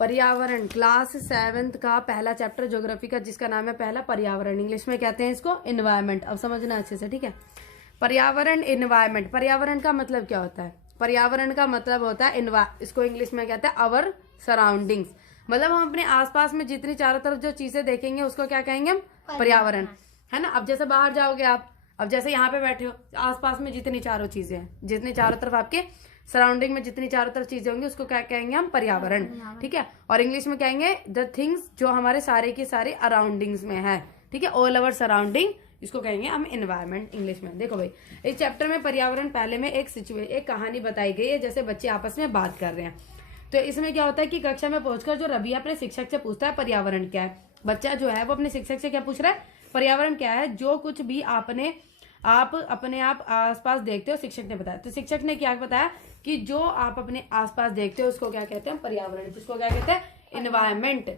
पर्यावरण class 7th का पहला चैप्टर ज्योग्राफी का, जिसका नाम है पहला पर्यावरण। इंग्लिश में कहते हैं इसको एनवायरमेंट। अब समझना अच्छे से, ठीक है। पर्यावरण, एनवायरमेंट। पर्यावरण का मतलब क्या होता है? पर्यावरण का मतलब होता है इसको इंग्लिश में कहते हैं अवर सराउंडिंग्स। मतलब हम अपने आसपास में जितनी चारों तरफ जो चीजें देखेंगे उसको क्या कहेंगे हम? पर्यावरण, है ना। अब जैसे बाहर जाओगे आप, अब जैसे यहाँ पे बैठे हो, आसपास में जितनी चारों चीजें हैं, जितनी चारों तरफ आपके सराउंडिंग में जितनी चारों तरफ चीजें होंगी उसको क्या कहेंगे हम? पर्यावरण, ठीक है। और इंग्लिश में कहेंगे द थिंग्स जो हमारे सारे के सारे अराउंडिंग्स में है, ठीक है, ऑल ओवर सराउंडिंग, इसको कहेंगे हम एनवायरमेंट इंग्लिश में। देखो भाई, इस चैप्टर में पर्यावरण पहले में एक कहानी बताई गई है, जैसे बच्चे आपस में बात कर रहे हैं। तो इसमें क्या होता है कि कक्षा में पहुंचकर जो रबिया अपने शिक्षक से पूछता है पर्यावरण क्या है। बच्चा जो है वो अपने शिक्षक से क्या पूछ रहा है? पर्यावरण क्या है? जो कुछ भी आप अपने आप आसपास देखते हो, शिक्षक ने बताया। तो शिक्षक ने क्या बताया कि जो आप अपने आसपास देखते हो उसको क्या कहते हैं? पर्यावरण। जिसको क्या कहते हैं? एनवायरमेंट।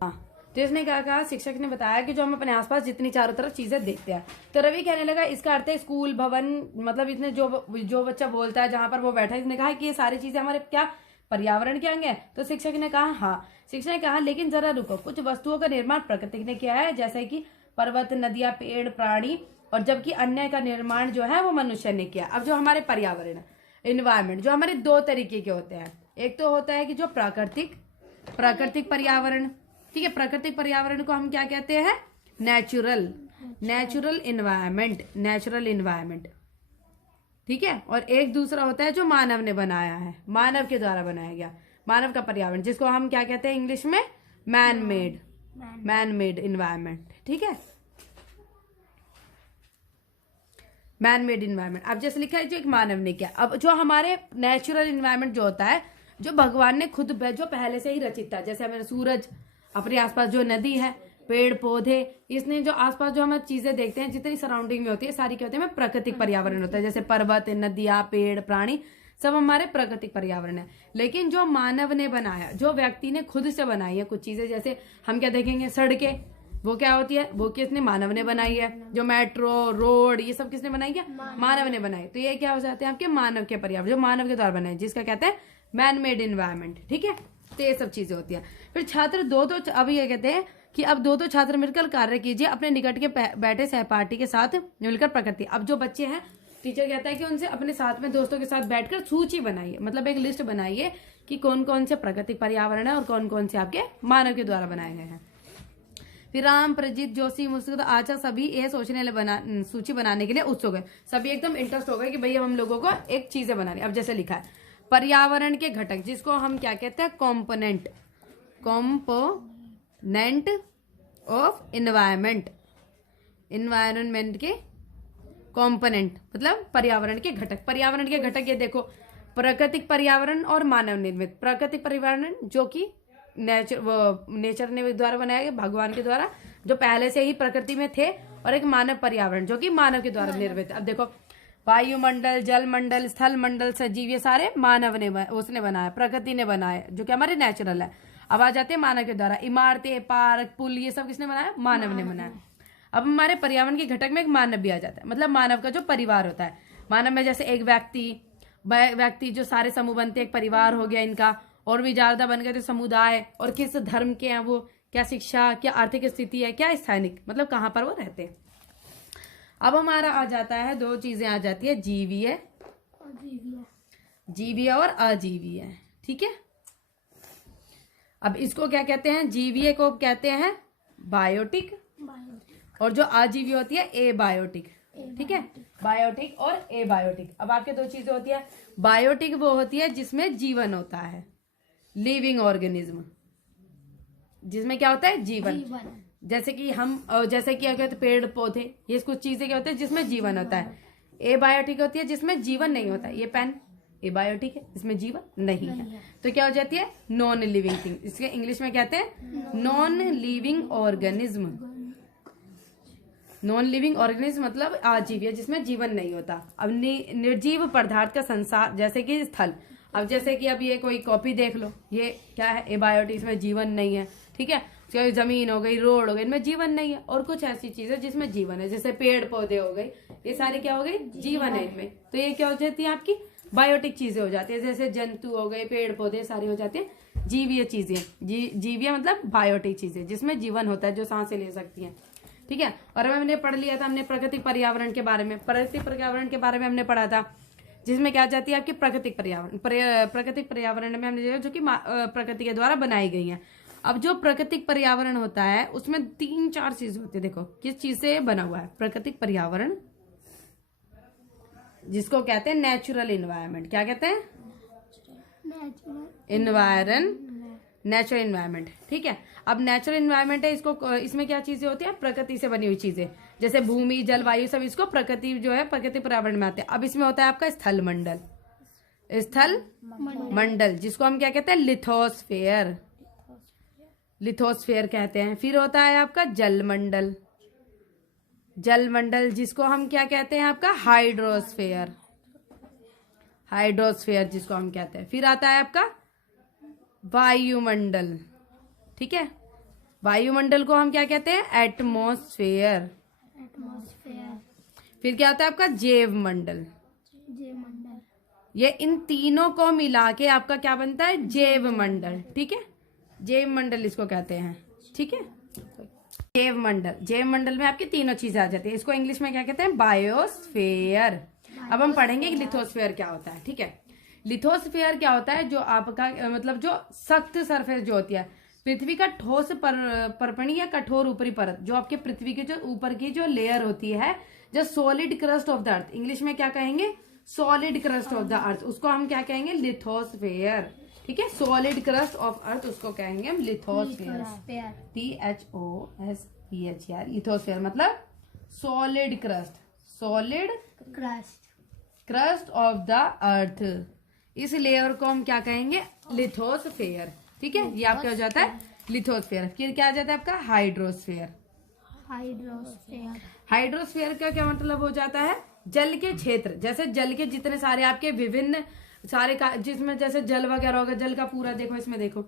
हाँ, तो इसने क्या कहा? शिक्षक ने बताया कि जो हम अपने आसपास जितनी चारों तरफ चीजें देखते हैं। तो रवि कहने लगा इसका अर्थ है स्कूल, भवन, मतलब इसने जो बच्चा बोलता है जहां पर वो बैठा है, इसने कहा कि ये सारी चीजें हमारे क्या पर्यावरण के अंग है। तो शिक्षक ने कहा हाँ। शिक्षक ने कहा लेकिन जरा रुको, कुछ वस्तुओं का निर्माण प्रकृति ने किया है, जैसे कि पर्वत, नदियां, पेड़, प्राणी, और जबकि अन्य का निर्माण जो है वो मनुष्य ने किया। अब जो हमारे पर्यावरण, एनवायरमेंट, जो हमारे दो तरीके के होते हैं। एक तो होता है कि जो प्राकृतिक पर्यावरण, ठीक है। प्राकृतिक पर्यावरण को हम क्या कहते हैं? नेचुरल एनवायरमेंट, ठीक है। और एक दूसरा होता है जो मानव ने बनाया है, मानव के द्वारा बनाया गया, मानव का पर्यावरण, जिसको हम क्या कहते हैं इंग्लिश में? मैन मेड एनवायरमेंट, ठीक है। Man made environment. अब जैसे लिखा है जो एक मानव ने किया। अब जो हमारे नेचुरल इन्वायरमेंट जो होता है, जो भगवान ने खुद जो पहले से ही रचित था, जैसे हमारे सूरज, अपने आसपास जो नदी है, पेड़ पौधे, इसने जो आसपास जो हम चीजें देखते हैं, जितनी सराउंडिंग में होती है सारी क्या होती है? प्राकृतिक पर्यावरण होता है। जैसे पर्वत, नदियां, पेड़, प्राणी, सब हमारे प्राकृतिक पर्यावरण है। लेकिन जो मानव ने बनाया, जो व्यक्ति ने खुद से बनाई है कुछ चीजें, जैसे हम क्या देखेंगे? सड़कें, वो क्या होती है? वो किसने? मानव ने बनाई है। जो मेट्रो, रोड, ये सब किसने बनाई है? मानव ने बनाई। तो ये क्या हो जाते हैं आपके? मानव के पर्यावरण, जो मानव के द्वारा बनाए, जिसका कहते हैं मैन मेड एनवायरमेंट, ठीक है। तो ये सब चीजें होती है। फिर छात्र अब ये कहते हैं कि अब दो छात्र मिलकर कार्य कीजिए, अपने निकट के बैठे सहपाठी के साथ मिलकर प्रकृति। अब जो बच्चे हैं, टीचर कहता है कि उनसे अपने साथ में दोस्तों के साथ बैठकर सूची बनाइए, मतलब एक लिस्ट बनाइए कि कौन कौन से प्राकृतिक पर्यावरण है और कौन कौन से आपके मानव के द्वारा बनाए गए हैं। फिर राम, प्रजीत, जोशी, मुस्कुद, आचा सभी ये सोचने सूची बनाने के लिए उत्सुक है। सभी एकदम इंटरेस्ट हो गए कि भाई हम लोगों को एक चीजें बनानी। अब जैसे लिखा है पर्यावरण के घटक, जिसको हम क्या कहते हैं? कॉम्पोनेंट ऑफ एनवायरमेंट के कॉम्पोनेंट, मतलब पर्यावरण के घटक। पर्यावरण के घटक ये देखो, प्राकृतिक पर्यावरण और मानव निर्मित। प्राकृतिक पर्यावरण जो कि नेचर ने द्वारा बनाया गया, भगवान के द्वारा, जो पहले से ही प्रकृति में थे। और एक मानव पर्यावरण जो कि मानव के द्वारा निर्मित। अब देखो, वायुमंडल, जल मंडल, स्थल मंडल, सजीव, ये सारे मानव ने उसने बनाया, प्रकृति ने बनाया, जो कि हमारे नेचुरल है। अब आ जाते हैं मानव के द्वारा। इमारतें, पार्क, पुल, ये सब किसने बनाया? मानव ने बनाया। अब हमारे पर्यावरण के घटक में एक मानव भी आ जाता है, मतलब मानव का जो परिवार होता है। मानव में जैसे एक व्यक्ति जो सारे समूह बनते हैं, एक परिवार हो गया इनका, और भी ज्यादा बन गए तो समुदाय, और किस धर्म के हैं वो, क्या शिक्षा, क्या आर्थिक स्थिति है, क्या स्थानिक, मतलब कहाँ पर वो रहते हैं। अब हमारा आ जाता है, दो चीजें आ जाती है, जीवीय और अजीवीय, ठीक है। अब इसको क्या कहते हैं? जीवीय को कहते हैं बायोटिक, और जो अजीवी होती है एबायोटिक, ठीक है। बायोटिक और एबायोटिक। अब आपके दो चीजें होती है। बायोटिक वो होती है जिसमें जीवन होता है, लिविंग ऑर्गेनिज्म, जिसमें क्या होता है? जीवन। जैसे कि क्या कहते हैं? पेड़ पौधे, ये कुछ चीजें क्या होती है जिसमें जीवन होता है। एबायोटिक होती है जिसमें जीवन नहीं होता है। ये पेन एबायोटिक है, इसमें जीवन नहीं है। तो क्या हो जाती है? Non living thing. इसके इंग्लिश में कहते हैं non living organism. Non living organism मतलब अजीव, जिसमें जीवन नहीं होता। अब निर्जीव पदार्थ का संसार, जैसे कि स्थल। अब जैसे कि अब ये कोई कॉपी देख लो, ये क्या है? एबायोटिक, इसमें जीवन नहीं है, ठीक है। जमीन हो गई, रोड हो गई, इनमें जीवन नहीं है। और कुछ ऐसी चीजें जिसमें जीवन है, जैसे पेड़ पौधे हो गए, ये सारे क्या हो गए? जीवन है इनमें। तो ये क्या हो जाती है? आपकी बायोटिक चीजें हो जाती है। जैसे जंतु हो गए, पेड़ पौधे, सारे हो जाते हैं जीवीय चीजें, जीवीय मतलब बायोटिक चीजें जिसमें जीवन होता है, जो सांसें ले सकती हैं, ठीक है। और हमने पढ़ लिया था हमने प्राकृतिक पर्यावरण के बारे में, प्राकृतिक पर्यावरण के बारे में हमने पढ़ा था, जिसमें क्या जाती है आपकी प्राकृतिक पर्यावरण। प्राकृतिक पर्यावरण में हमने जो कि प्रकृति के द्वारा बनाई गई है। अब जो प्राकृतिक पर्यावरण होता है उसमें 3-4 चीजें होती है। देखो किस चीज से बना हुआ है प्राकृतिक पर्यावरण, जिसको कहते हैं नेचुरल इन्वायरमेंट। क्या कहते हैं? नेचुरल इन्वायरमेंट, ठीक है। अब नेचुरल इन्वायरमेंट है, इसको इसमें क्या चीजें होती है? प्रकृति से बनी हुई चीजें, जैसे भूमि, जलवायु, सब इसको प्रकृति जो है प्रकृति पर्यावरण में आते हैं। अब इसमें होता है आपका स्थल मंडल, स्थल मंडल जिसको हम क्या कहते हैं? लिथोस्फेयर, लिथोस्फेयर कहते हैं। फिर होता है आपका जल मंडल, जल मंडल जिसको हम क्या कहते हैं? आपका हाइड्रोस्फेयर, हाइड्रोस्फेयर जिसको हम कहते हैं। फिर आता है आपका वायुमंडल, ठीक है। वायुमंडल को हम क्या कहते हैं? Atmosphere, atmosphere. फिर क्या होता है आपका? जैव मंडल, जैव मंडल। ये इन तीनों को मिला के आपका क्या बनता है? जैव मंडल, ठीक है। जैव मंडल इसको कहते हैं, ठीक है। जैव मंडल, जैव मंडल में आपकी तीनों चीजें आ जाती है। इसको इंग्लिश में क्या कहते हैं? बायोस्फेयर। अब हम पढ़ेंगे कि लिथोस्फेयर क्या होता है, ठीक है। लिथोस्फेयर क्या होता है? जो आपका मतलब जो सख्त सरफेस जो होती है, पृथ्वी का ठोस परपणी या कठोर ऊपरी परत, जो आपके पृथ्वी के जो ऊपर की जो लेयर होती है, जो solid crust of the earth, English में क्या कहेंगे? Solid crust of the earth, उसको हम क्या कहेंगे? लिथोस्फेयर, ठीक है। सॉलिड क्रस्ट ऑफ अर्थ उसको कहेंगे हम लिथोस्फेयर, THOSPHER। लिथोस्फेयर मतलब solid crust, solid crust of the earth. इस लेयर को हम क्या कहेंगे? लिथोस्फेयर, ठीक है। ये आपका हो जाता है लिथोस्फेयर। फिर क्या आ जाता है आपका? Hydrosphere, hydrosphere. हाइड्रोस्फेयर का क्या मतलब हो जाता है? जल के क्षेत्र, जैसे जल के जितने सारे आपके विभिन्न सारे का, जिसमें जैसे जल वगैरह होगा, जल का पूरा देखो, इसमें देखो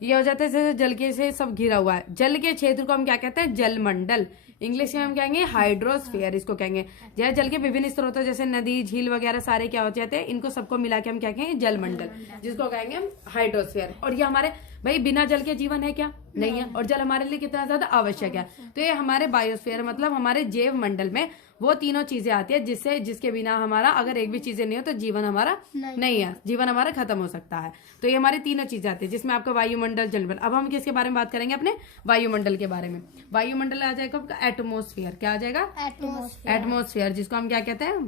ये हो जाता है जैसे जल के से सब घिरा हुआ है। जल के क्षेत्र को हम क्या कहते हैं? जल मंडल। इंग्लिश में हम कहेंगे हाइड्रोस्फेयर, इसको कहेंगे। जैसे जल के विभिन्न स्रोत जैसे नदी, झील वगैरह सारे क्या हो जाते हैं? इनको सबको मिला के हम क्या कहेंगे? जल मंडल, जिसको कहेंगे हम हाइड्रोस्फेयर। और ये हमारे भाई बिना जल के जीवन है क्या? नहीं है। और जल हमारे लिए कितना ज्यादा आवश्यक है। तो ये हमारे बायोस्फीयर मतलब हमारे जैव मंडल में वो तीनों चीजें आती है, जिसके बिना हमारा अगर एक भी चीजें नहीं हो तो जीवन हमारा नहीं है, जीवन हमारा खत्म हो सकता है। तो ये हमारी तीनों चीजें आती है, जिसमें आपका वायुमंडल, जलमंडल। अब हम किसके बारे में बात करेंगे? अपने वायुमंडल के बारे में। वायुमंडल आ जाएगा आपका एटमॉस्फेयर। क्या आ जाएगा? एटमॉस्फेयर, जिसको हम क्या कहते हैं?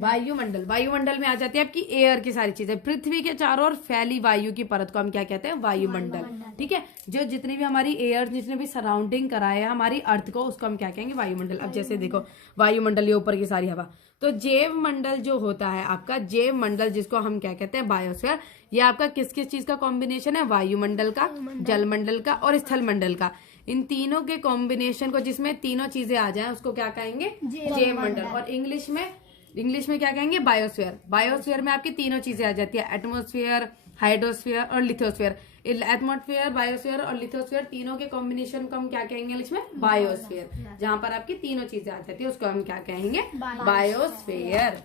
वायुमंडल। वायुमंडल में आ जाती है आपकी एयर की सारी चीजें। पृथ्वी के चारों ओर फैली वायु की परत को हम क्या कहते हैं? वायुमंडल, ठीक है। जो जितनी भी हमारी एयर, जितने भी सराउंडिंग कराए हमारी अर्थ को, उसको हम क्या कहेंगे? वायुमंडल। अब जैसे देखो वायुमंडल, ये ऊपर की सारी हवा। तो जैव मंडल जो होता है आपका, जैव मंडल जिसको हम क्या कहते हैं? बायोस्फीयर। ये आपका किस किस चीज का कॉम्बिनेशन है? वायुमंडल का, जलमंडल का और स्थल मंडल का। इन तीनों के कॉम्बिनेशन को, जिसमें तीनों चीजें आ जाए, उसको क्या कहेंगे? जैव मंडल। और इंग्लिश में क्या कहेंगे? बायोस्फीयर। बायोस्फीयर में आपकी तीनों चीजें आ जाती है, एटमॉस्फेयर, हाइड्रोस्फीयर और लिथोस्फीयर। एटमॉस्फेयर, बायोस्फीयर और लिथोस्फीयर तीनों के कॉम्बिनेशन को हम क्या कहेंगे इंग्लिश में? बायोस्फीयर। जहां पर आपकी तीनों चीजें आ जाती है उसको हम क्या कहेंगे? बायोस्फीयर।